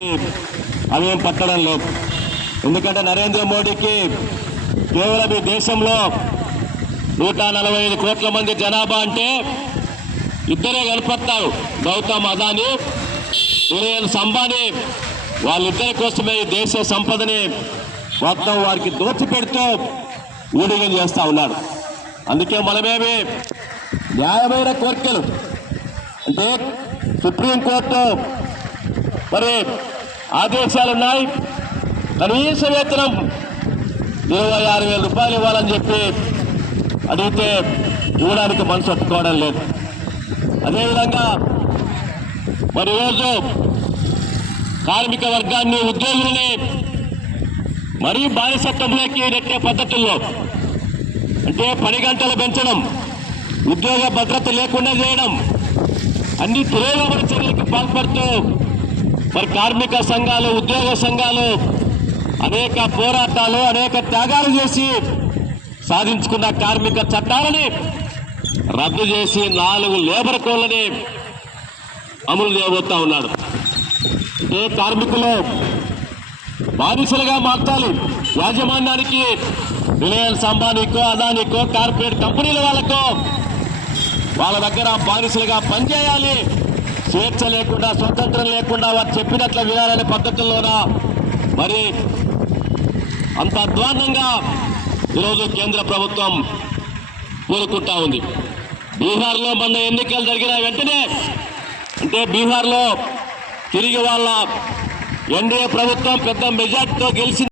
అవేం పట్టడం లేదు. ఎందుకంటే నరేంద్ర మోడీకి కేవలం ఈ దేశంలో 145 కోట్ల మంది జనాభా అంటే ఇద్దరే కనపడతారు, గౌతమ్ అదానీ, రిలయన్స్ అంబానీ. వాళ్ళిద్దరి కోసమే ఈ దేశ సంపదని మొత్తం వారికి దోచిపెడుతూ ఊడిగం చేస్తా ఉన్నాడు. అందుకే మనమేమి న్యాయమైన కోరికలు అంటే సుప్రీంకోర్టు మరి ఆదేశాలు ఉన్నాయి, కనీస వేతనం 26,000 రూపాయలు ఇవ్వాలని చెప్పి అడిగితే ఇవ్వడానికి మనసు ఒప్పుకోవడం లేదు. అదేవిధంగా మరి ఈరోజు కార్మిక వర్గాన్ని, ఉద్యోగుల్ని మరీ బానిసత్వంలోకి నెట్టే పద్ధతుల్లో అంటే 10 గంటలు పెంచడం, ఉద్యోగ భద్రత లేకుండా చేయడం, అన్ని తిరోగమన చర్యలకు పాల్పడుతూ మరి కార్మిక సంఘాలు, ఉద్యోగ సంఘాలు అనేక పోరాటాలు, అనేక త్యాగాలు చేసి సాధించుకున్న కార్మిక చట్టాలని రద్దు చేసి 4 లేబర్ కోడ్లని అమలు చేయబోతా ఉన్నాడు. అంటే కార్మికులు బానిసలుగా మార్చాలి. యాజమాన్యానికి, రిలయన్స్ అంబానీకో, అదానీకో, కార్పొరేట్ కంపెనీల వాళ్ళకో వాళ్ళ దగ్గర బానిసలుగా పనిచేయాలి. స్వేచ్ఛ లేకుండా, స్వతంత్రం లేకుండా వారు చెప్పినట్లు వినాలనే పద్ధతుల్లోన మరి అంత అధ్వాన్నంగా ఈరోజు కేంద్ర ప్రభుత్వం కోరుకుంటా ఉంది. బీహార్లో మొన్న ఎన్నికలు జరిగిన వెంటనే అంటే బీహార్లో తిరిగి వాళ్ళ ఎన్డీఏ ప్రభుత్వం పెద్ద మెజార్టీతో గెలిచింది.